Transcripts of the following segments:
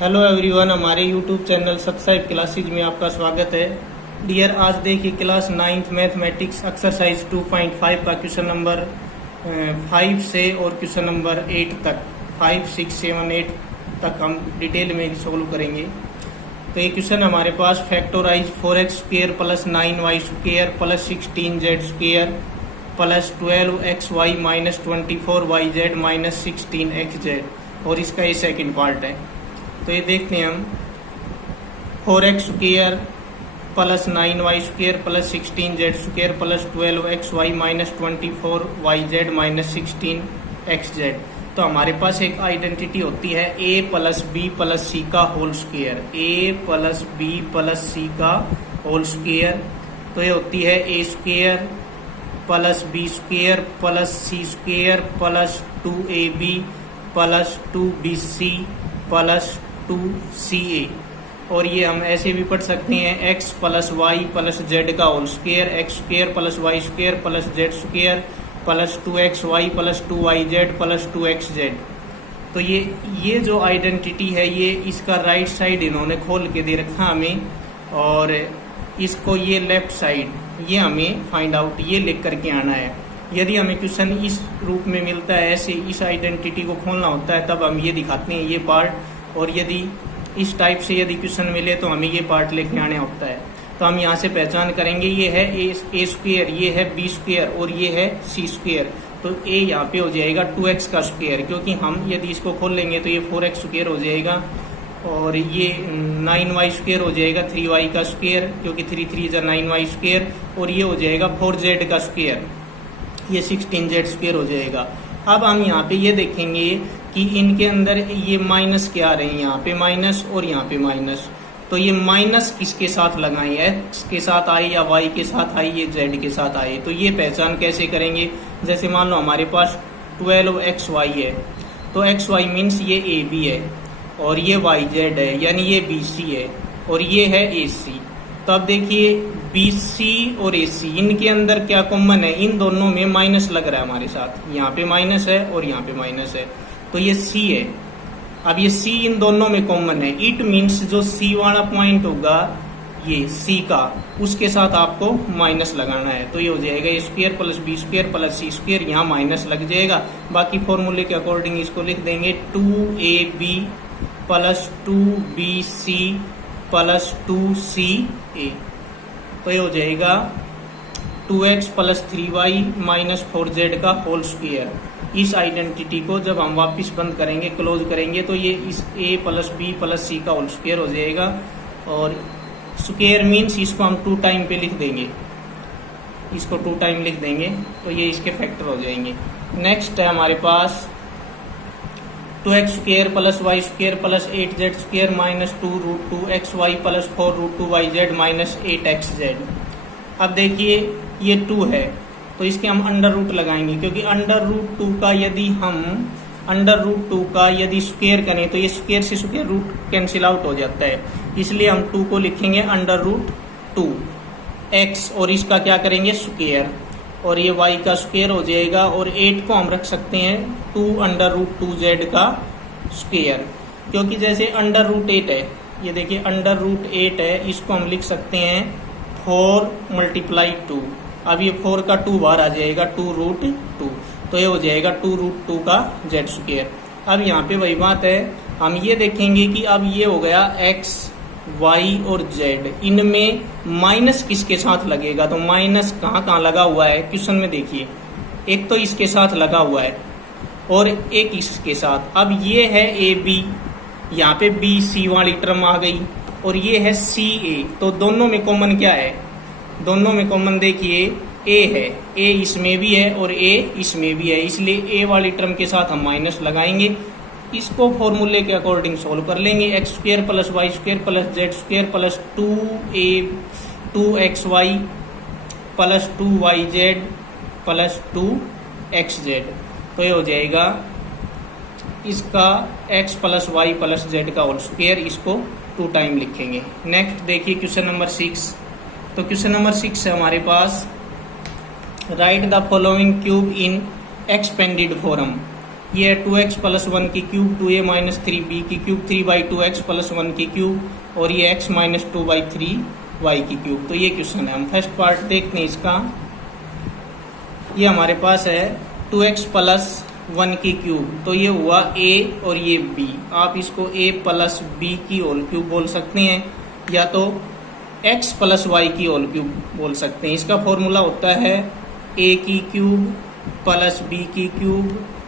Hello everyone, हमारे YouTube channel सत्साइब classes में आपका स्वागत है। डियर, आज देखिए क्लास 9th मैथमेटिक्स एक्सरसाइज 2.5 का क्वेश्चन नंबर 5 से और क्वेश्चन नंबर 8 तक 5, 6, 7, 8 तक हम डिटेल में सोल्व करेंगे। तो ये क्वेश्चन हमारे पास factorise 4x square plus 9y square plus 16z square plus 12xy minus 24yz minus 16xz, और इसका ये सेकेंड पार्ट है। तो ये देखते हैं हम 4x square plus 9y square plus 16z square plus 12xy minus 24yz minus 16xz। तो हमारे पास एक आइडेंटिटी होती है a plus b plus c का whole square, a plus b plus c का होल स्क्वेयर। तो ये होती है a square plus b square plus c square plus 2ab plus 2bc plus 2ca। और ये हम ऐसे भी पढ़ सकते हैं x plus Y plus Z का whole square, x square plus Y square plus Z square plus 2xy plus 2yz plus 2xz। तो ये जो आइडेंटिटी है, ये इसका राइट साइड इन्होंने खोल के दे रखा हमें, और इसको ये लेफ्ट साइड ये हमें फाइंड आउट ये लिख करके आना है। यदि हमें क्वेश्चन इस रूप में मिलता है, ऐसे इस आइडेंटिटी को खोलना होता है, तब हम ये दिखाते हैं ये पार्ट। और यदि इस टाइप से यदि क्वेश्चन मिले तो हमें ये पार्ट लेके आने होता है। तो हम यहाँ से पहचान करेंगे, ये है ए स्क्वेयर, ये है बी स्क्वेयर और ये है सी स्क्वेयर। तो ए यहाँ पे हो जाएगा 2x का स्क्वेयर, क्योंकि हम यदि इसको खोल लेंगे तो ये 4x स्क्वेयर हो जाएगा, और ये 9y स्क्वेयर हो जाएगा 3y का स्क्वेयर, क्योंकि 3 3 जा 9y स्क्वेयर, और ये हो जाएगा 4z का स्क्वेयर, ये 16z स्क्वेयर हो जाएगा। अब हम यहाँ पे ये देखेंगे कि इनके अंदर ये माइनस क्या आ रहे हैं, यहाँ पे माइनस और यहाँ पे माइनस। तो ये माइनस किसके साथ लगाएं, एक्स के साथ आए या वाई के साथ आए, ये जेड के साथ आए। तो ये पहचान कैसे करेंगे, जैसे मान लो हमारे पास 12xy है, तो xy मीन्स ये ए बी है, और ये yz है यानी ये bc है, और ये है ac। तो अब देखिए BC और AC इनके अंदर क्या कॉमन है, इन दोनों में माइनस लग रहा है हमारे साथ, यहाँ पे माइनस है और यहाँ पे माइनस है, तो ये C है। अब ये C इन दोनों में कॉमन है, इट मीन्स जो C वाला पॉइंट होगा ये C का, उसके साथ आपको माइनस लगाना है। तो ये हो जाएगा a square plus b square plus c square, यहाँ माइनस लग जाएगा। बाकी फॉर्मूले के अकॉर्डिंग इसको लिख देंगे 2ab plus 2bc plus 2ca। तो ये हो जाएगा 2x plus 3y minus 4z का होल स्क्वेयर। इस आइडेंटिटी को जब हम वापस बंद करेंगे, क्लोज करेंगे, तो ये इस a plus b plus c का होल स्क्वेयर हो जाएगा, और स्क्वेयर मीन्स इसको हम 2 टाइम पे लिख देंगे, इसको 2 टाइम लिख देंगे, तो ये इसके फैक्टर हो जाएंगे। नेक्स्ट है हमारे पास 2x square plus Y square plus 8z square minus 2√2xy plus 4√2yz minus 8xz। अब देखिए ये 2 है, तो इसके हम अंडर रूट लगाएंगे, क्योंकि अंडर रूट 2 का यदि स्क्वेयर करें तो ये स्क्वेयर से स्क्वेयर रूट कैंसिल आउट हो जाता है, इसलिए हम 2 को लिखेंगे अंडर रूट 2x, और इसका क्या करेंगे स्क्वेयर, और ये y का स्क्वेयर हो जाएगा, और 8 को हम रख सकते हैं 2 अंडर रूट 2z का स्क्वेयर, क्योंकि जैसे अंडर रूट 8 है, ये देखिए अंडर रूट 8 है, इसको हम लिख सकते हैं 4 मल्टीप्लाई 2। अब ये 4 का 2 बाहर आ जाएगा 2√2, तो ये हो जाएगा 2√2 का z स्क्वेयर। अब यहाँ पे वही बात है, हम ये देखेंगे कि अब ये हो गया x y और z, इनमें माइनस किसके साथ लगेगा। तो माइनस कहाँ कहाँ लगा हुआ है क्वेश्चन में, देखिए एक तो इसके साथ लगा हुआ है और एक इसके साथ। अब ये है ए बी, यहाँ पे बी सी वाली टर्म आ गई, और ये है सी ए। तो दोनों में कॉमन क्या है, दोनों में कॉमन देखिए ए है, ए इसमें भी है और ए इसमें भी है, इसलिए ए वाली टर्म के साथ हम माइनस लगाएंगे। इसको फॉर्मूले के अकॉर्डिंग सोल्व कर लेंगे, X square plus Y square plus Z square plus 2xy plus 2yz plus 2xz। तो ये हो जाएगा इसका x plus Y plus Z का होल स्क्वेयर, इसको 2 टाइम लिखेंगे। नेक्स्ट देखिए क्वेश्चन नंबर 6। तो क्वेश्चन नंबर 6 है हमारे पास, write the following cube in expanded form. ये है 2x प्लस 1 की क्यूब 2a माइनस 3b की क्यूब 3/2x प्लस 1 की क्यूब और ये x माइनस 2/3y की क्यूब। तो ये क्वेश्चन है। हम फर्स्ट पार्ट देखते हैं इसका। ये हमारे पास है 2x प्लस 1 की क्यूब, तो ये हुआ a और ये b। आप इसको a प्लस b की होल क्यूब बोल सकते हैं या तो x प्लस y की होल क्यूब बोल सकते हैं। इसका फॉर्मूला होता है a की क्यूब प्लस b की cube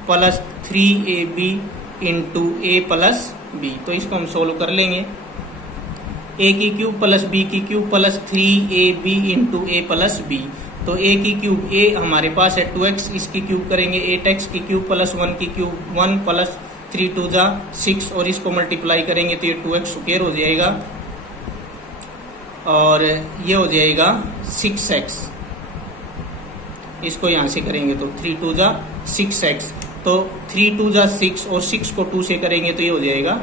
plus 3ab into a plus b। तो इसको हम सोल्व कर लेंगे। a की क्यूब प्लस b की cube plus 3ab into a plus b। तो a की क्यूब a हमारे पास है 2x, इसकी क्यूब करेंगे 8x की क्यूब प्लस 1 की क्यूब 1 प्लस 3 2 जा 6 और इसको मल्टीप्लाई करेंगे तो ये 2x स्क्वायर हो जाएगा और ये हो जाएगा 6x। इसको यहाँ से करेंगे तो 3 2 जा 6x। तो 3 2 जा 6 और 6 को 2 से करेंगे तो ये हो जाएगा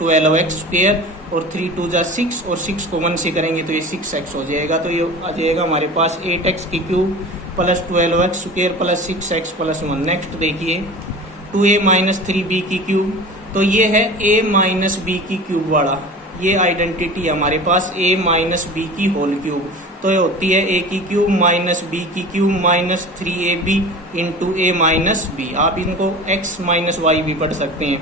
12x स्क्वायर और 3 2 जा 6 और 6 को 1 से करेंगे तो ये 6x हो जाएगा। तो ये आ जाएगा हमारे पास 8x की cube plus 12x square plus 6x plus 1। Next देखिए 2a माइनस 3b की क्यूब, तो ये है a माइनस b की क्यूब वाला, ये आइडेंटिटी है हमारे पास a माइनस b की होल क्यूब। तो ये होती है a की क्यूब माइनस b की cube minus 3ab into a minus b। आप इनको x माइनस y भी पढ़ सकते हैं।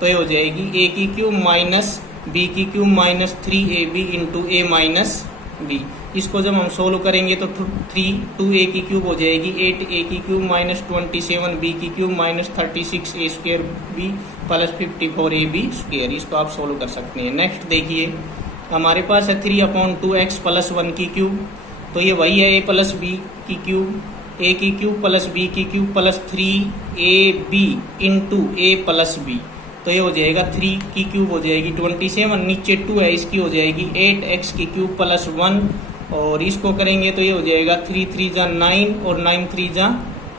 तो ये हो जाएगी a की क्यूब माइनस b की cube minus 3ab into a minus b। इसको जब हम सोल्व करेंगे तो 2a की क्यूब हो जाएगी 8a की क्यूब माइनस 27b की cube minus 36a square b plus 54ab square. इसको आप सोल्व कर सकते हैं। नेक्स्ट देखिए हमारे पास है 3/2x प्लस 1 की क्यूब, तो ये वही है a प्लस b की क्यूब, a की क्यूब प्लस b की cube plus 3ab into a plus b। तो ये हो जाएगा 3 की क्यूब हो जाएगी 27, नीचे 2 है इसकी हो जाएगी 8x की क्यूब प्लस 1 और इसको करेंगे तो ये हो जाएगा 3 3 जा 9 और 9 3 जा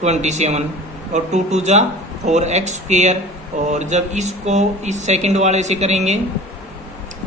27 और 2 2 जा 4x स्क्वायर। और जब इसको इस सेकंड वाले से करेंगे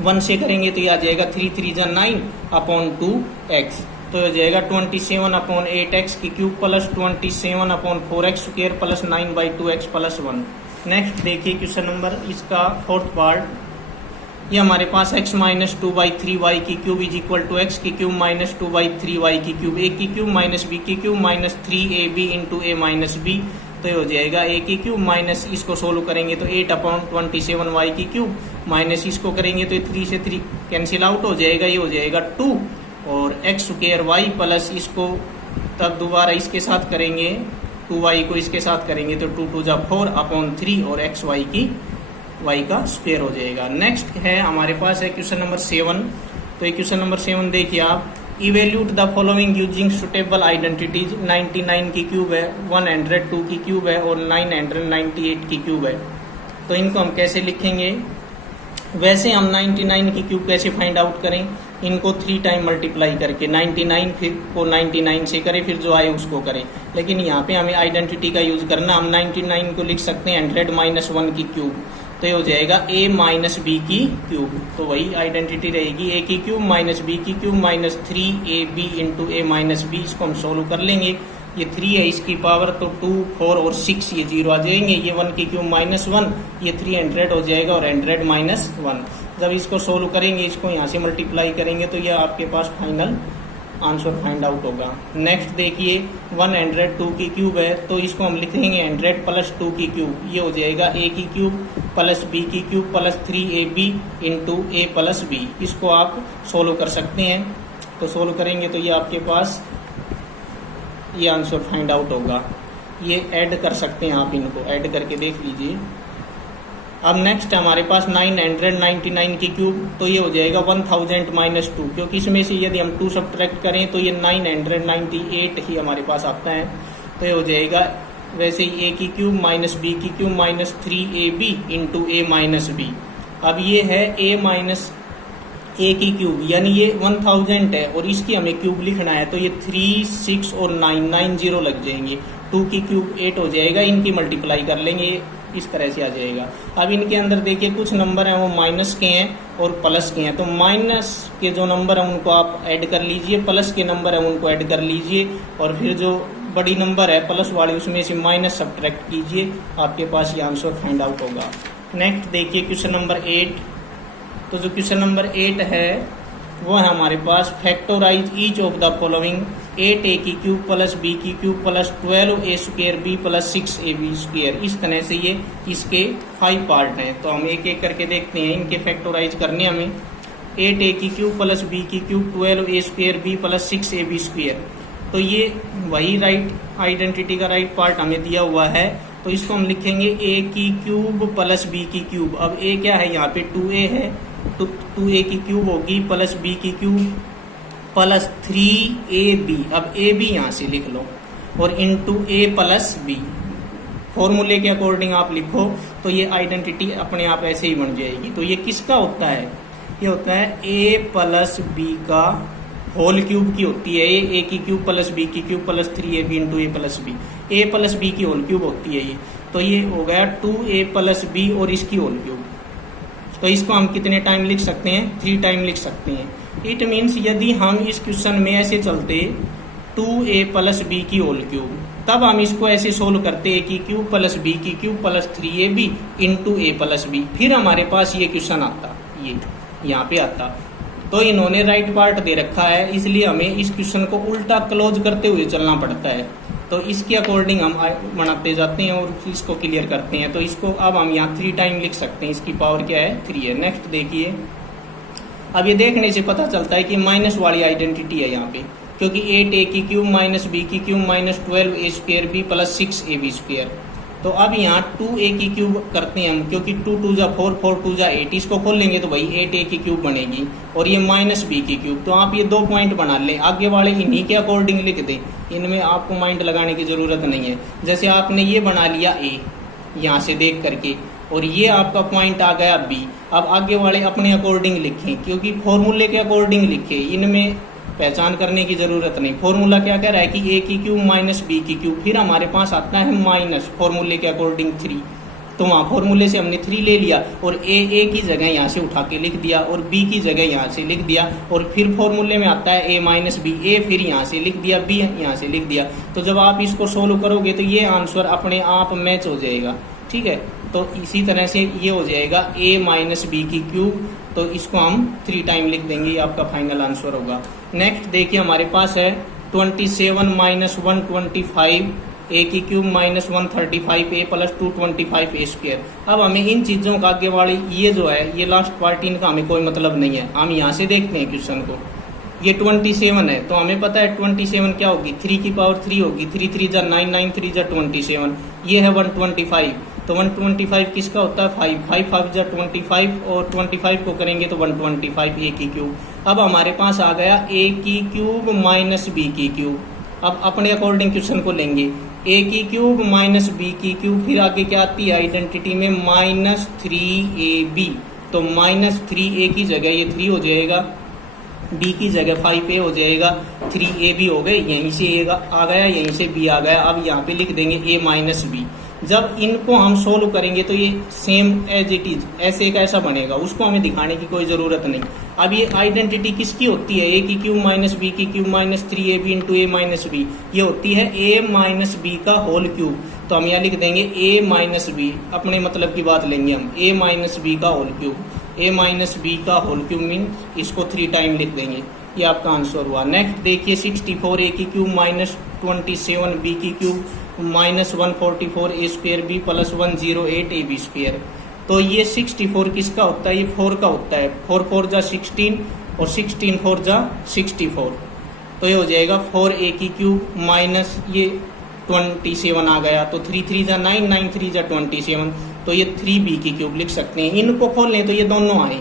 1 से करेंगे तो ये आ जाएगा 3 3 जा 9 अपॉन 2x। तो ये हो जाएगा 27 अपॉन 8x की cube plus 27 upon 4x square plus 9/2x plus 1। Next देखिए क्वेश्चन नंबर इसका फोर्थ पार्ट। ये हमारे पास x माइनस 2/3y की cube is equal to x की क्यूब माइनस 2/3y की क्यूब, a की क्यूब माइनस b की cube minus 3ab into a minus b। तो ये हो जाएगा a की क्यूब माइनस इसको सोल्व करेंगे तो 8/27y की क्यूब माइनस इसको करेंगे तो 3 से 3 कैंसिल आउट हो जाएगा, ये हो जाएगा 2 और x स्क्वायर y प्लस इसको तब दोबारा इसके साथ करेंगे 2y को इसके साथ करेंगे तो 2 2 जा 4 अपॉन 3 और x y की y का स्क्वायर हो जाएगा। नेक्स्ट है हमारे पास है क्वेश्चन नंबर 7। तो ये क्वेश्चन नंबर 7 देखिए आप, evaluate the following using suitable identities. 99 की क्यूब है, 102 की क्यूब है और 998 की क्यूब है। तो इनको हम कैसे लिखेंगे? वैसे हम 99 की क्यूब कैसे फाइंड आउट करें? इनको 3 टाइम मल्टीप्लाई करके 99 फिर को 99 से करें फिर जो आए उसको करें। लेकिन यहाँ पे हमें आइडेंटिटी का यूज करना, हम 99 को लिख सकते हैं 100 माइनस 1 की क्यूब। तो ये हो जाएगा a माइनस बी की क्यूब। तो वही आइडेंटिटी रहेगी a की क्यूब माइनस बी की cube minus 3ab into a minus B. इसको हम सोल्व कर लेंगे। ये 3 है इसकी पावर तो 2 4 और 6 ये 0 आ जाएंगे। ये 1 की क्यूब माइनस 1, ये 300 हो जाएगा और 100 माइनस 1। जब इसको सोल्व करेंगे इसको यहाँ से मल्टीप्लाई करेंगे तो ये आपके पास फाइनल आंसर फाइंड आउट होगा। नेक्स्ट देखिए 102 की क्यूब है तो इसको हम लिखेंगे 100 प्लस 2 की क्यूब। ये हो जाएगा a की क्यूब प्लस b की cube plus 3ab into a plus b। इसको आप सोल्व कर सकते हैं। तो सोल्व करेंगे तो ये आपके पास ये आंसर फाइंड आउट होगा। ये ऐड कर सकते हैं आप, इनको ऐड करके देख लीजिए। अब नेक्स्ट हमारे पास 999 की क्यूब, तो ये हो जाएगा 1000 माइनस 2, क्योंकि इसमें से यदि हम 2 सब्ट्रैक्ट करें तो ये 998 ही हमारे पास आता है। तो ये हो जाएगा वैसे ही a की क्यूब माइनस b की cube minus 3ab into a minus b। अब ये है a माइनस a की क्यूब, यानी ये 1000 है और इसकी हमें क्यूब लिखना है तो ये 3 6 और 9 90 लग जाएंगे। 2 की क्यूब 8 हो जाएगा, इनकी मल्टीप्लाई कर लेंगे, इस तरह से आ जाएगा। अब इनके अंदर देखिए कुछ नंबर हैं वो माइनस के हैं और प्लस के हैं। तो माइनस के जो नंबर हैं उनको आप ऐड कर लीजिए, प्लस के नंबर हैं उनको ऐड कर लीजिए और फिर जो बड़ी नंबर है प्लस वाली, उसमें से माइनस सब्ट्रैक्ट कीजिए, आपके पास ये आंसर फाइंड आउट होगा। नेक्स्ट देखिए क्वेश्चन नंबर 8। तो जो क्वेश्चन नंबर 8 है वो है हमारे पास factorise each of the following 8a की क्यूब प्लस b की cube plus 12a square b plus 6ab square. इस तरह से ये इसके 5 पार्ट हैं। तो हम एक एक करके देखते हैं, इनके फैक्टोराइज करने हमें 8a की क्यूब प्लस b की cube 12a square b plus 6ab square. तो ये वही राइट आइडेंटिटी का राइट पार्ट हमें दिया हुआ है, तो इसको हम लिखेंगे a की क्यूब प्लस b की क्यूब। अब a क्या है, यहाँ पे 2a है, तो 2a की क्यूब होगी प्लस b की क्यूब प्लस 3ab। अब ab यहाँ से लिख लो और इंटू a प्लस b, फॉर्मूले के अकॉर्डिंग आप लिखो तो ये आइडेंटिटी अपने आप ऐसे ही बन जाएगी। तो ये किसका होता है, ये होता है a प्लस b का होल क्यूब की होती है। a की क्यूब प्लस b की cube plus 3ab into a plus b की होल क्यूब होती है ये। तो ये हो गया 2a प्लस b और इसकी होल क्यूब। तो इसको हम कितने टाइम लिख सकते हैं, 3 टाइम लिख सकते हैं। इट मीन्स यदि हम इस क्वेश्चन में ऐसे चलते 2a प्लस b की होल क्यूब, तब हम इसको ऐसे सोल्व करते a की क्यूब प्लस b की cube plus 3ab into a plus b, फिर हमारे पास ये क्वेश्चन आता, ये यहाँ पे आता। तो इन्होंने राइट पार्ट दे रखा है, इसलिए हमें इस क्वेश्चन को उल्टा क्लोज करते हुए चलना पड़ता है। तो इसके अकॉर्डिंग हम बनाते जाते हैं और इसको क्लियर करते हैं। तो इसको अब हम यहाँ 3 टाइम लिख सकते हैं, इसकी पावर क्या है, 3 है। नेक्स्ट देखिए, अब ये देखने से पता चलता है कि माइनस वाली आइडेंटिटी है यहाँ पे, क्योंकि 8a की क्यूब माइनस b की cube minus 12a square b plus 6ab square. तो अब यहाँ 2a की क्यूब करते हैं हम, क्योंकि 2 2 जा 4 4 2 जा 8, इसको खोल लेंगे तो भाई 8a की क्यूब बनेगी और ये माइनस b की क्यूब। तो आप ये 2 पॉइंट बना लें, आगे वाले इन्हीं के अकॉर्डिंग लिख दें, इनमें आपको माइंड लगाने की जरूरत नहीं है। जैसे आपने ये बना लिया a यहाँ से देख करके, और ये आपका पॉइंट आ गया b। अब आगे वाले अपने अकॉर्डिंग लिखें, क्योंकि फॉर्मूले के अकॉर्डिंग लिखे, इनमें पहचान करने की जरूरत नहीं। फॉर्मूला क्या कह रहा है कि a की क्यूब माइनस b की क्यूब, फिर हमारे पास आता है माइनस फॉर्मूले के अकॉर्डिंग 3। तो वहाँ फॉर्मूले से हमने 3 ले लिया और a की जगह यहाँ से उठा के लिख दिया और b की जगह यहाँ से लिख दिया, और फिर फॉर्मूले में आता है a माइनस b, a फिर यहाँ से लिख दिया, b यहाँ से लिख दिया। तो जब आप इसको सोल्व करोगे तो ये आंसर अपने आप मैच हो जाएगा, ठीक है। तो इसी तरह से ये हो जाएगा a माइनस b की क्यूब। तो इसको हम 3 टाइम लिख देंगे, ये आपका फाइनल आंसर होगा। नेक्स्ट देखिए, हमारे पास है 27 माइनस 125 a की cube minus 135 a plus 225 a square. अब हमें इन चीज़ों का आगे वाली ये जो है, ये लास्ट पार्ट, इनका हमें कोई मतलब नहीं है। हम यहाँ से देखते हैं क्वेश्चन को, ये 27 है, तो हमें पता है 27 क्या होगी, 3 की पावर 3 होगी, 3 3 जा 9, 9 3 जा 27। ये है 125, तो 125 किसका होता है, 5 5 5 जा 25, और 25 को करेंगे तो 125 a की क्यूब। अब हमारे पास आ गया a की क्यूब माइनस b की क्यूब। अब अपने अकॉर्डिंग क्वेश्चन को लेंगे, a की क्यूब माइनस b की क्यूब, फिर आगे क्या आती है आइडेंटिटी में माइनस 3ab। तो माइनस 3a की जगह ये 3 हो जाएगा, b की जगह 5a हो जाएगा, 3ab हो गए, यहीं से a आ गया, यहीं से b आ गया। अब यहाँ पे लिख देंगे a माइनस b। जब इनको हम सोल्व करेंगे तो ये सेम एज इट इज ऐसे का ऐसा बनेगा, उसको हमें दिखाने की कोई ज़रूरत नहीं। अब ये आइडेंटिटी किसकी होती है, a की क्यूब माइनस b की cube minus 3ab into a minus b, ये होती है a माइनस b का होल क्यूब। तो हम यहाँ लिख देंगे a माइनस b, अपने मतलब की बात लेंगे हम, a माइनस b का whole cube. a minus b का होल क्यूब मीन इसको 3 टाइम लिख देंगे, ये आपका आंसर हुआ। नेक्स्ट देखिए 64 a की क्यूब माइनस 27 b की cube minus 144 a square b plus 108 ab square. तो ये 64 किसका होता है, ये 4 का होता है, 4 4 जा 16 और 16 4 जा 64। तो ये हो जाएगा 4a की क्यूब माइनस ये 27 आ गया, तो 3 3 जा 9, 9 3 जा 27, तो ये 3b की क्यूब लिख सकते हैं। इनको खोल लें तो ये दोनों आए,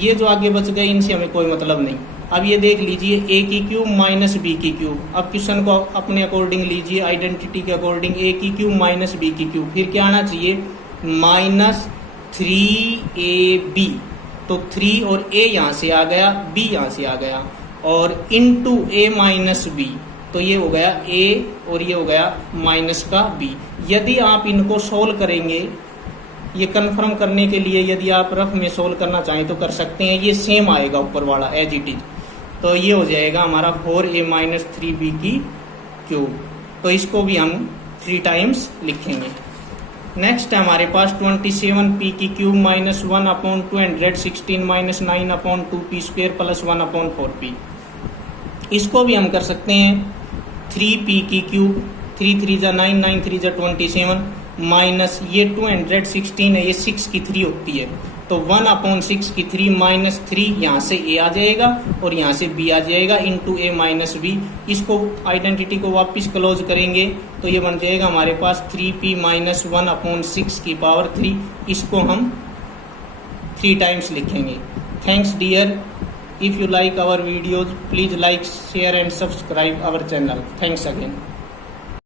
ये जो आगे बच गए इनसे हमें कोई मतलब नहीं। अब ये देख लीजिए a की क्यूब माइनस b की क्यूब। अब क्वेश्चन को अपने अकॉर्डिंग लीजिए, आइडेंटिटी के अकॉर्डिंग, a की क्यूब माइनस b की क्यूब, फिर क्या आना चाहिए माइनस 3ab। तो 3 और a यहाँ से आ गया, b यहाँ से आ गया, और इनटू a माइनस b, तो ये हो गया a और ये हो गया माइनस का b। यदि आप इनको सोल्व करेंगे, ये कंफर्म करने के लिए यदि आप रफ में सोल्व करना चाहें तो कर सकते हैं, ये सेम आएगा ऊपर वाला एज इट इज। तो ये हो जाएगा हमारा 4a माइनस 3b की क्यूब। तो इसको भी हम 3 टाइम्स लिखेंगे। नेक्स्ट है हमारे पास 27p की cube minus 1/216 minus 9/2p² plus 1/4p। इसको भी हम कर सकते हैं 3p की क्यूब, 3 3 जा 9, 9 3 जा 27 माइनस ये 216 है, ये 6 की 3 होती है, तो 1/6 की 3 माइनस 3 यहाँ से a आ जाएगा और यहाँ से b आ जाएगा इंटू a माइनस b। इसको आइडेंटिटी को वापस क्लोज करेंगे तो ये बन जाएगा हमारे पास 3p माइनस 1/6 की पावर 3। इसको हम 3 टाइम्स लिखेंगे। Thanks dear. If you like our videos, please like, share and subscribe our channel. Thanks again.